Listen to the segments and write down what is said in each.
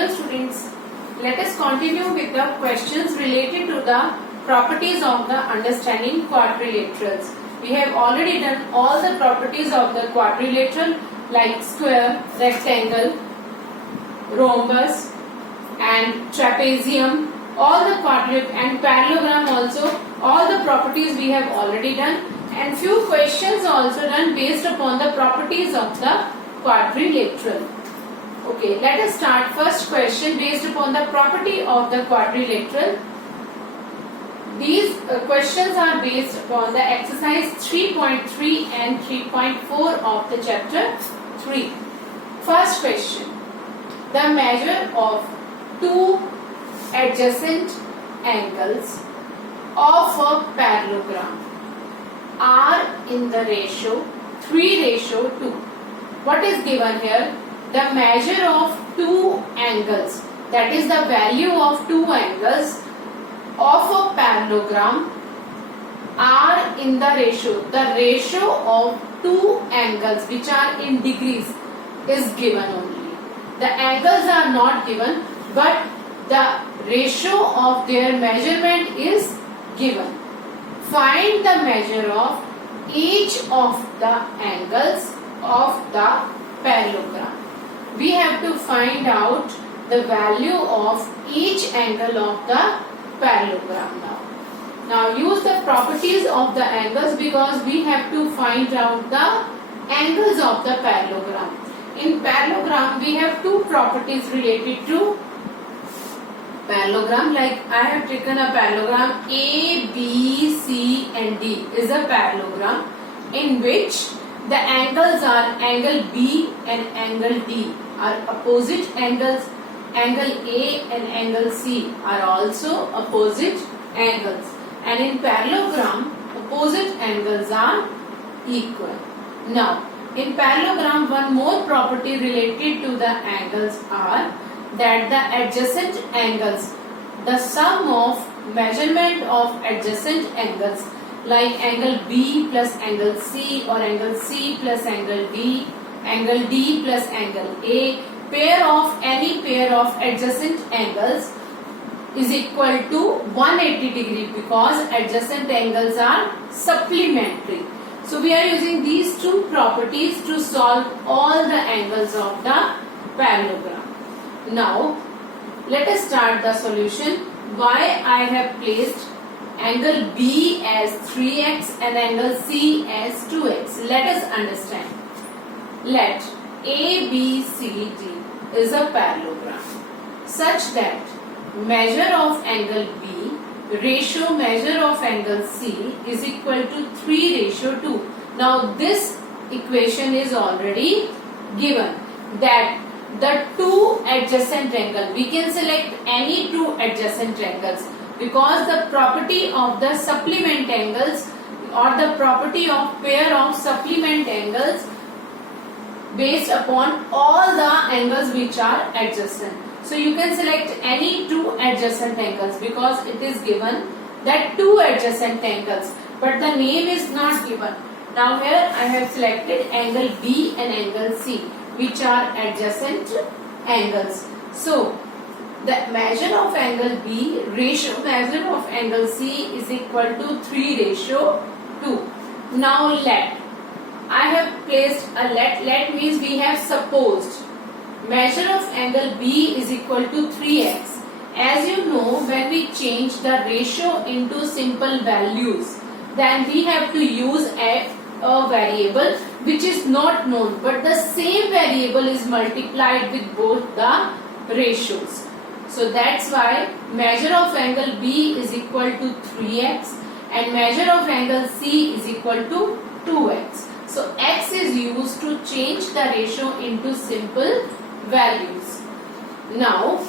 Hello students, let us continue with the questions related to the properties of the understanding quadrilaterals. We have already done all the properties of the quadrilateral like square, rectangle, rhombus and trapezium, all the quadrilateral and parallelogram also, all the properties we have already done, and few questions also done based upon the properties of the quadrilateral. Okay, let us start. First question based upon the property of the quadrilateral. These questions are based upon the exercise 3.3 and 3.4 of the chapter 3. First question. The measure of two adjacent angles of a parallelogram are in the ratio 3:2. What is given here? The measure of two angles, that is the value of two angles of a parallelogram are in the ratio. The ratio of two angles which are in degrees is given only. The angles are not given, but the ratio of their measurement is given. Find the measure of each of the angles of the parallelogram. We have to find out the value of each angle of the parallelogram now. Now use the properties of the angles because we have to find out the angles of the parallelogram. In parallelogram we have two properties related to parallelogram, like I have taken a parallelogram A, B, C and D is a parallelogram in which the angles are angle B and angle D are opposite angles. Angle A and angle C are also opposite angles. And in parallelogram, opposite angles are equal. Now, in parallelogram, one more property related to the angles are that the adjacent angles, the sum of measurement of adjacent angles like angle B plus angle C or angle C plus angle D plus angle A, any pair of adjacent angles is equal to 180 degree because adjacent angles are supplementary. So we are using these two properties to solve all the angles of the parallelogram. Now let us start the solution. Why I have placed angle B as 3x and angle C as 2x. Let us understand. Let ABCD is a parallelogram such that measure of angle B ratio measure of angle C is equal to 3:2. Now this equation is already given that the two adjacent angles, we can select any two adjacent angles because the property of the supplement angles or the property of pair of supplement angles based upon all the angles which are adjacent. So you can select any two adjacent angles because it is given that two adjacent angles, but the name is not given. Now here I have selected angle B and angle C which are adjacent angles. So the measure of angle B ratio measure of angle C is equal to 3:2. Now let I have placed a let means we have supposed measure of angle B is equal to 3x. As you know, when we change the ratio into simple values, then we have to use a variable which is not known, but the same variable is multiplied with both the ratios. So that's why measure of angle B is equal to 3x and measure of angle C is equal to 2x. So x is used to change the ratio into simple values. Now,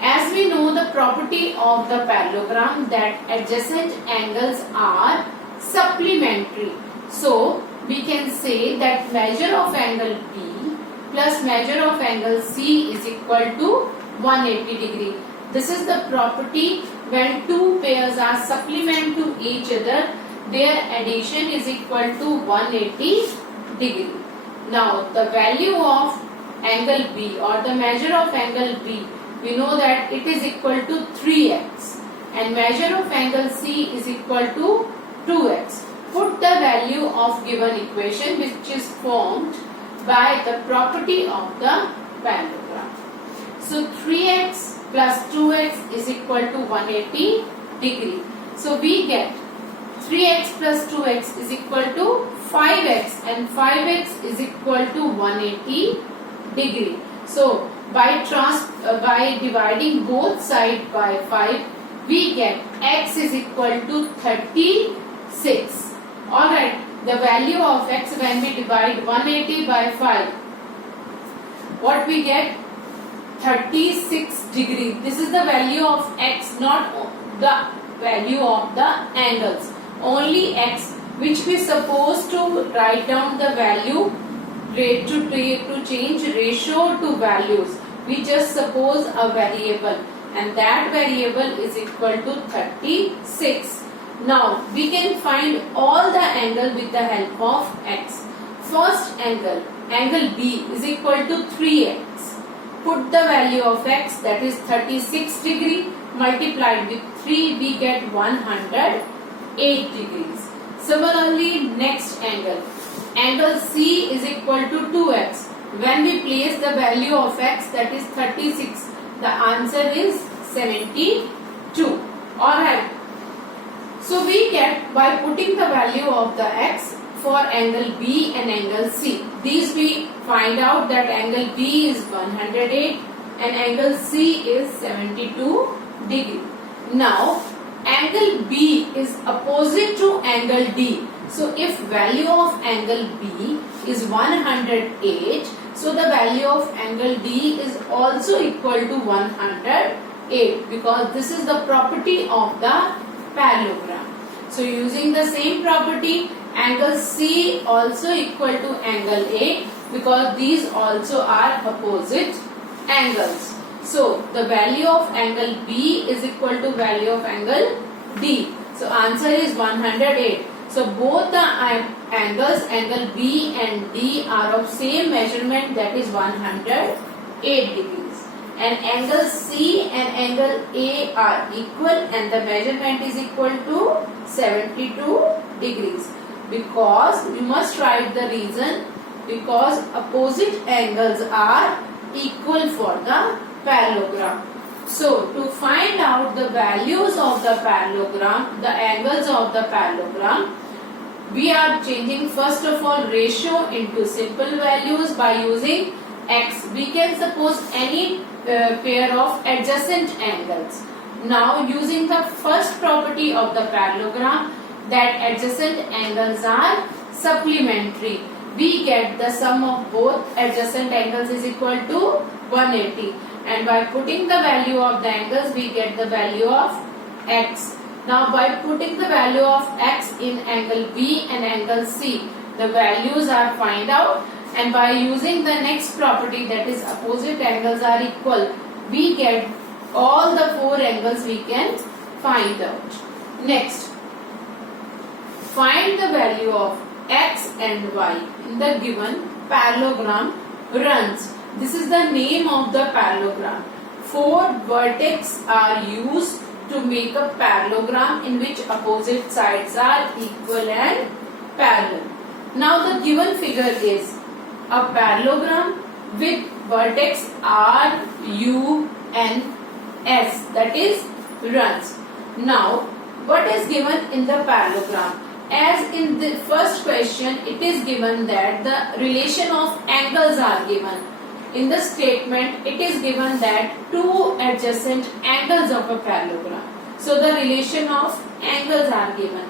as we know the property of the parallelogram that adjacent angles are supplementary. So we can say that measure of angle B plus measure of angle C is equal to 180 degree. This is the property when two pairs are supplement to each other, their addition is equal to 180 degree. Now the value of angle B or the measure of angle B we know that it is equal to 3x, and measure of angle C is equal to 2x. Put the value of given equation, which is formed by the property of the parallelogram. So 3x plus 2x is equal to 180 degree. So we get 3x plus 2x is equal to 5x, and 5x is equal to 180 degree. So by dividing both sides by 5, we get x is equal to 36. Alright, the value of x when we divide 180 by 5, what we get? 36 degree. This is the value of x, not the value of the angles. Only x, which we supposed to write down the value to change ratio to values. We just suppose a variable, and that variable is equal to 36. Now we can find all the angle with the help of x. First angle, angle B is equal to 3x. Put the value of x, that is 36 degree, multiplied with 3, we get 108 degrees. Similarly, next angle, angle C is equal to 2x. When we place the value of x, that is 36, the answer is 72. Alright. So we get, by putting the value of the x for angle B and angle C, these we find out that angle B is 108 and angle C is 72 degree. Now angle B is opposite to angle D. So if value of angle B is 108, so the value of angle D is also equal to 108, because this is the property of the parallelogram. So using the same property, angle C also equal to angle A, because these also are opposite angles. So the value of angle B is equal to value of angle D. So answer is 108. So both the angles, angle B and D, are of same measurement, that is 108 degrees. And angle C and angle A are equal, and the measurement is equal to 72 degrees. Because we must write the reason, because opposite angles are equal for the parallelogram. So to find out the values of the parallelogram, the angles of the parallelogram, we are changing first of all ratio into simple values by using x. We can suppose any pair of adjacent angles. Now using the first property of the parallelogram, that adjacent angles are supplementary, we get the sum of both adjacent angles is equal to 180, and by putting the value of the angles we get the value of x. Now by putting the value of x in angle B and angle C, the values are find out, and by using the next property, that is opposite angles are equal, we get all the four angles we can find out. Next, find the value of x and y in the given parallelogram runs. This is the name of the parallelogram. Four vertices are used to make a parallelogram in which opposite sides are equal and parallel. Now the given figure is a parallelogram with vertex R, U and S, that is runs. Now what is given in the parallelogram? As in the first question, it is given that the relation of angles are given. In the statement, it is given that two adjacent angles of a parallelogram. So the relation of angles are given.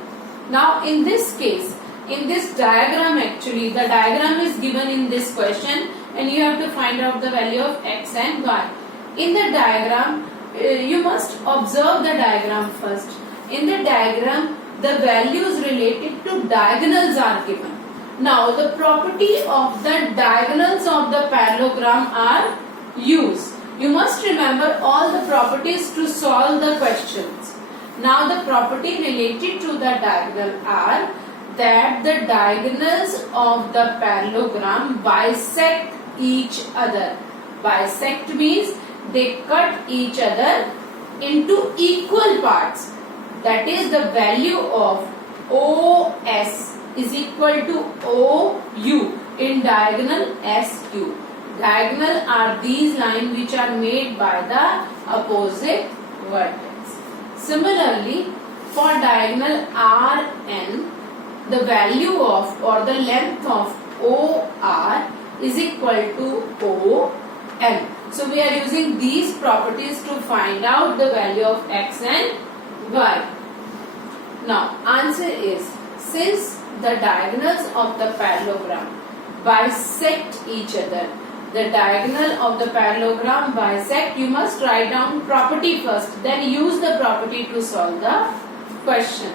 Now in this case, in this diagram, actually the diagram is given in this question, and you have to find out the value of x and y. In the diagram, you must observe the diagram first. In the diagram, the values related to diagonals are given. Now the property of the diagonals of the parallelogram are used. You must remember all the properties to solve the questions. Now the property related to the diagonal are that the diagonals of the parallelogram bisect each other. Bisect means they cut each other into equal parts. That is, the value of OS is equal to OU in diagonal SU. Diagonal are these lines which are made by the opposite vertex. Similarly, for diagonal RN, the value of or the length of OR is equal to OM. So we are using these properties to find out the value of X and Y. Now answer is, since the diagonals of the parallelogram bisect each other, the diagonal of the parallelogram bisect, you must write down property first, then use the property to solve the question.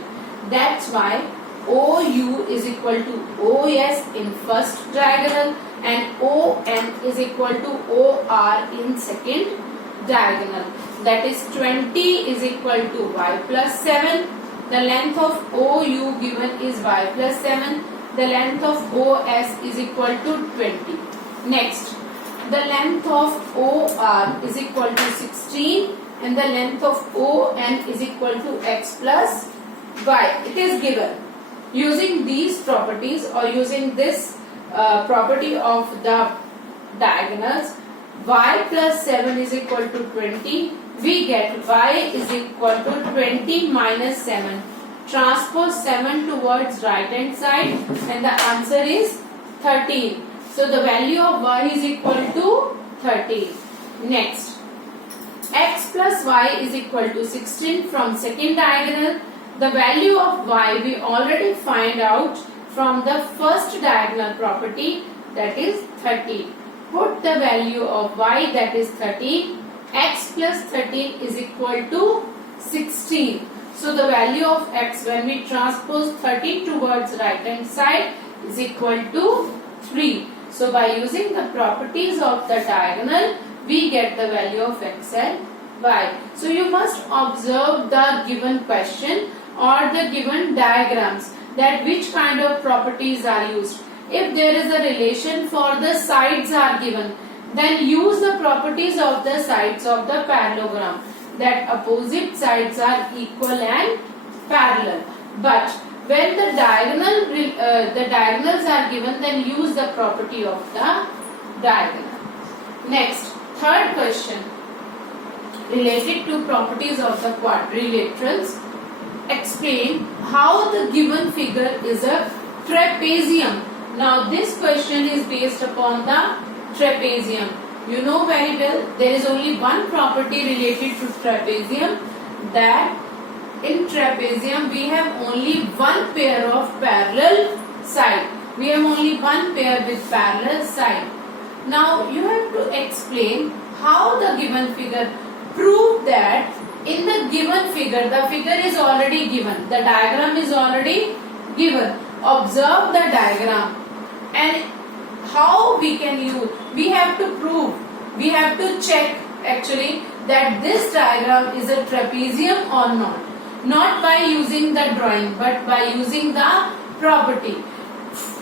That's why OU is equal to OS in first diagonal and ON is equal to OR in second diagonal. That is 20 is equal to Y plus 7. The length of OU given is Y plus 7. The length of OS is equal to 20. Next, the length of OR is equal to 16 and the length of ON is equal to X plus Y. It is given. Using these properties or using this property of the diagonals, Y plus 7 is equal to 20. We get Y is equal to 20 minus 7. Transpose 7 towards right hand side and the answer is 13. So the value of Y is equal to 13. Next, X plus Y is equal to 16 from second diagonal. The value of Y we already find out from the first diagonal property, that is 30. Put the value of Y, that is 13. X plus 13 is equal to 16. So the value of X when we transpose 13 towards right hand side is equal to 3. So by using the properties of the diagonal, we get the value of X and Y. So you must observe the given question or the given diagrams, that which kind of properties are used. If there is a relation for the sides are given, then use the properties of the sides of the parallelogram, that opposite sides are equal and parallel. But when the diagonals are given, then use the property of the diagonal. Next, third question related to properties of the quadrilaterals. Explain how the given figure is a trapezium. Now this question is based upon the trapezium. You know very well there is only one property related to trapezium, that in trapezium we have only one pair of parallel side. We have only one pair with parallel side. Now you have to explain how the given figure, prove that in the given figure, the figure is already given, the diagram is already given. Observe the diagram and how we can use, we have to prove, we have to check actually that this diagram is a trapezium or not. Not by using the drawing but by using the property.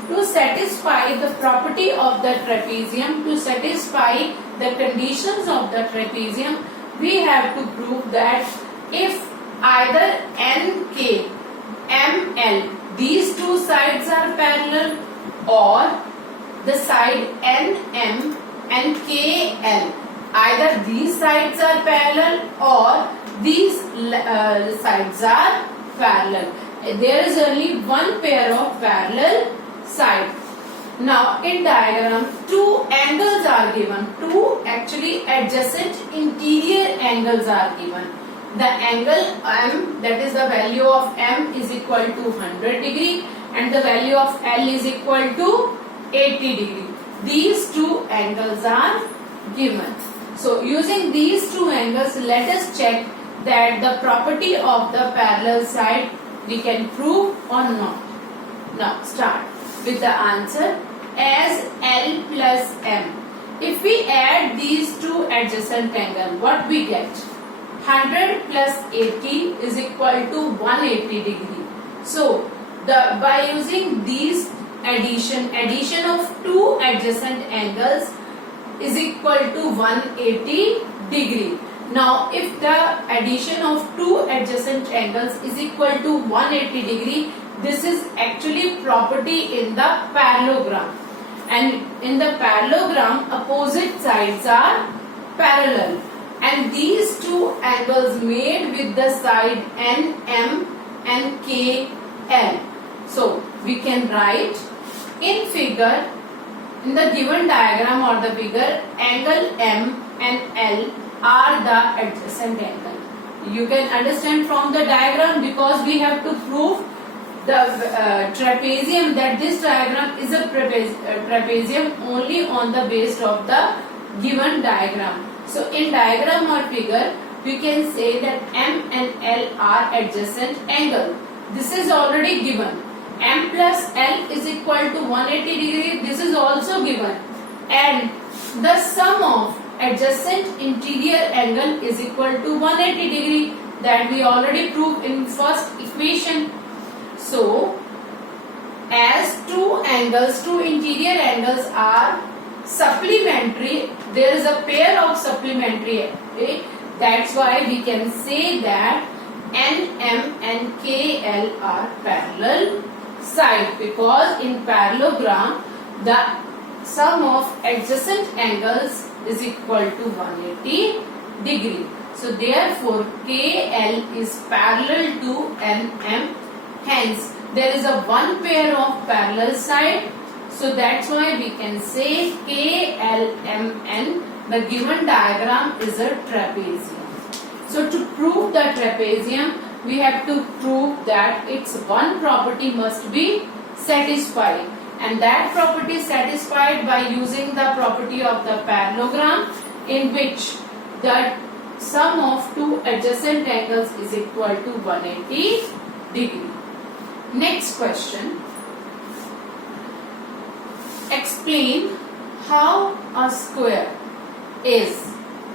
To satisfy the property of the trapezium, to satisfy the conditions of the trapezium, we have to prove that if either NK, ML, these two sides are parallel, or the side NM and KL, either these sides are parallel or these sides are parallel. There is only one pair of parallel sides. Now in diagram, two angles are given, two actually adjacent interior angles are given. The angle M, that is the value of M is equal to 100 degree and the value of L is equal to 80 degree. These two angles are given. So using these two angles, let us check that the property of the parallel side we can prove or not. Now start with the answer. As L plus M, if we add these two adjacent angles, what we get? 100 plus 80 is equal to 180 degree. So by using these addition of two adjacent angles is equal to 180 degree. Now if the addition of two adjacent angles is equal to 180 degree, this is actually property in the parallelogram. And in the parallelogram, opposite sides are parallel. And these two angles made with the side NM and KL. So we can write in figure, in the given diagram or the figure, angle M and L are the adjacent angle. You can understand from the diagram, because we have to prove the trapezium, that this diagram is a trapezium only on the basis of the given diagram. So in diagram or figure, we can say that M and L are adjacent angle. This is already given. M plus L is equal to 180 degree. This is also given. And the sum of adjacent interior angle is equal to 180 degree. That we already proved in first equation. So, as two interior angles are supplementary, there is a pair of supplementary. Okay? That's why we can say that NM and KL are parallel side, because in parallelogram the sum of adjacent angles is equal to 180 degree. So therefore KL is parallel to NM. Hence, there is a one pair of parallel side. So that's why we can say KLMN, the given diagram is a trapezium. So to prove the trapezium, we have to prove that its one property must be satisfied. And that property is satisfied by using the property of the parallelogram, in which the sum of two adjacent angles is equal to 180 degree. Next question. Explain how a square is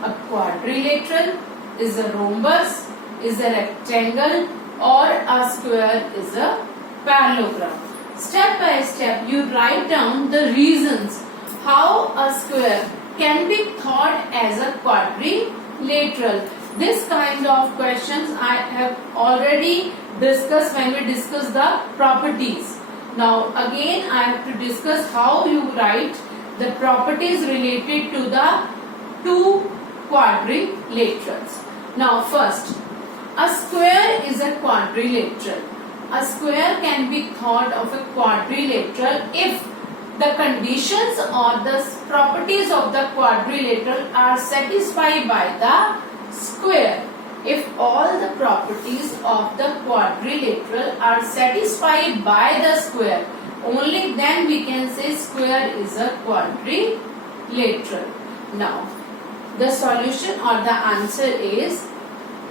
a quadrilateral, is a rhombus, is a rectangle, or a square is a parallelogram. Step by step you write down the reasons how a square can be thought as a quadrilateral. This kind of questions I have already discussed when we discussed the properties. Now again I have to discuss how you write the properties related to the two quadrilaterals. Now first, a square is a quadrilateral. A square can be thought of a quadrilateral if the conditions or the properties of the quadrilateral are satisfied by the square. If all the properties of the quadrilateral are satisfied by the square, only then we can say square is a quadrilateral. Now, the solution or the answer is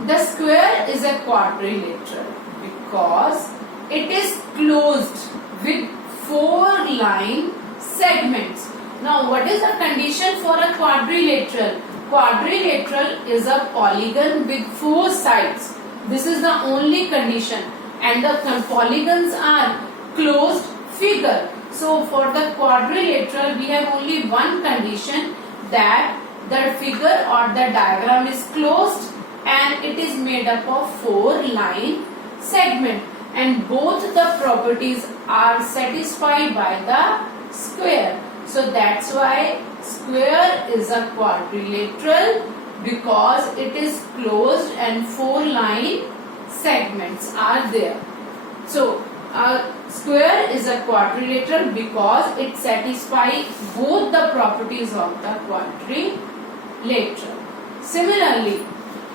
the square is a quadrilateral because it is closed with 4 line segments. Now, what is the condition for a quadrilateral? Quadrilateral is a polygon with 4 sides. This is the only condition, and the polygons are closed figure. So for the quadrilateral we have only one condition, that the figure or the diagram is closed and it is made up of 4 line segment, and both the properties are satisfied by the square. So that's why square is a quadrilateral, because it is closed and 4 line segments are there. So a square is a quadrilateral because it satisfies both the properties of the quadrilateral. Similarly,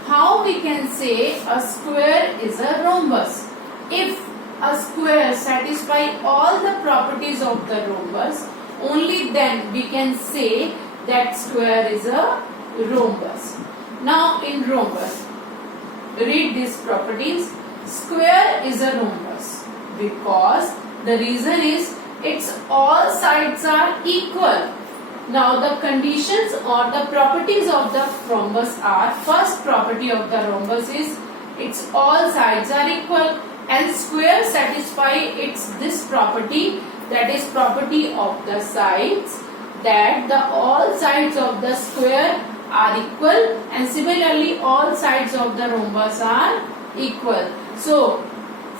how we can say a square is a rhombus? If a square satisfies all the properties of the rhombus, only then we can say that square is a rhombus. Now in rhombus, read these properties. Square is a rhombus because the reason is its all sides are equal. Now the conditions or the properties of the rhombus are, first property of the rhombus is its all sides are equal, and square satisfy its this property, that is property of the sides, that the all sides of the square are equal, and similarly all sides of the rhombus are equal. So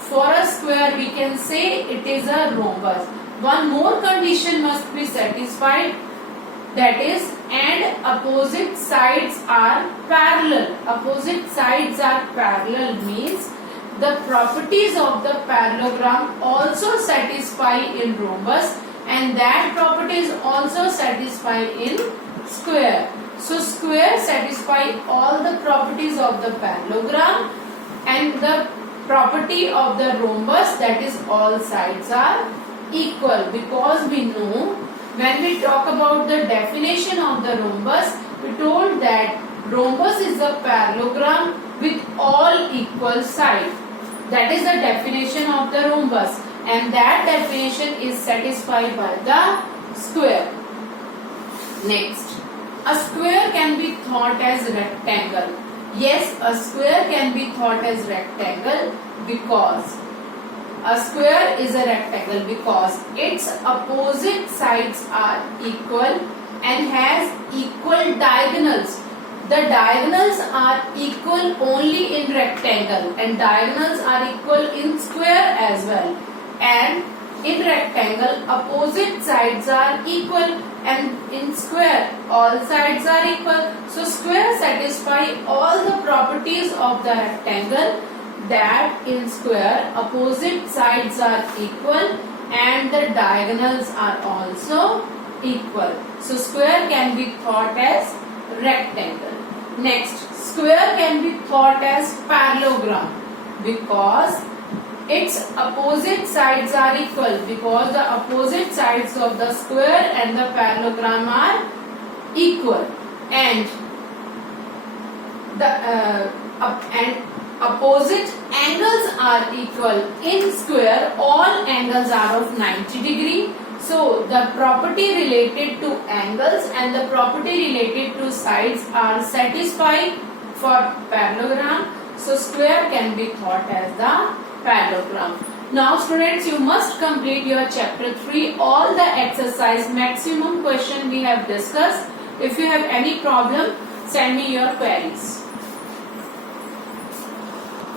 for a square we can say it is a rhombus. One more condition must be satisfied, that is, and opposite sides are parallel. Opposite sides are parallel means the properties of the parallelogram also satisfy in rhombus, and that properties also satisfy in square. So square satisfy all the properties of the parallelogram, and the property of the rhombus, that is all sides are equal, because we know when we talk about the definition of the rhombus, we told that rhombus is a parallelogram with all equal sides. That is the definition of the rhombus, and that definition is satisfied by the square. Next, a square can be thought as rectangle. Yes, a square can be thought as rectangle because a square is a rectangle because its opposite sides are equal and has equal diagonals. The diagonals are equal only in rectangle, and diagonals are equal in square as well. And in rectangle, opposite sides are equal, and in square, all sides are equal. So square satisfy all the properties of the rectangle, that in square opposite sides are equal and the diagonals are also equal. So square can be thought as rectangle. Next, square can be thought as parallelogram because its opposite sides are equal, because the opposite sides of the square and the parallelogram are equal, and the opposite angles are equal. In square all angles are of 90 degree. So the property related to angles and the property related to sides are satisfied for parallelogram. So square can be thought as the parallelogram. Now students, you must complete your chapter 3, all the exercise maximum question we have discussed. If you have any problem, send me your queries.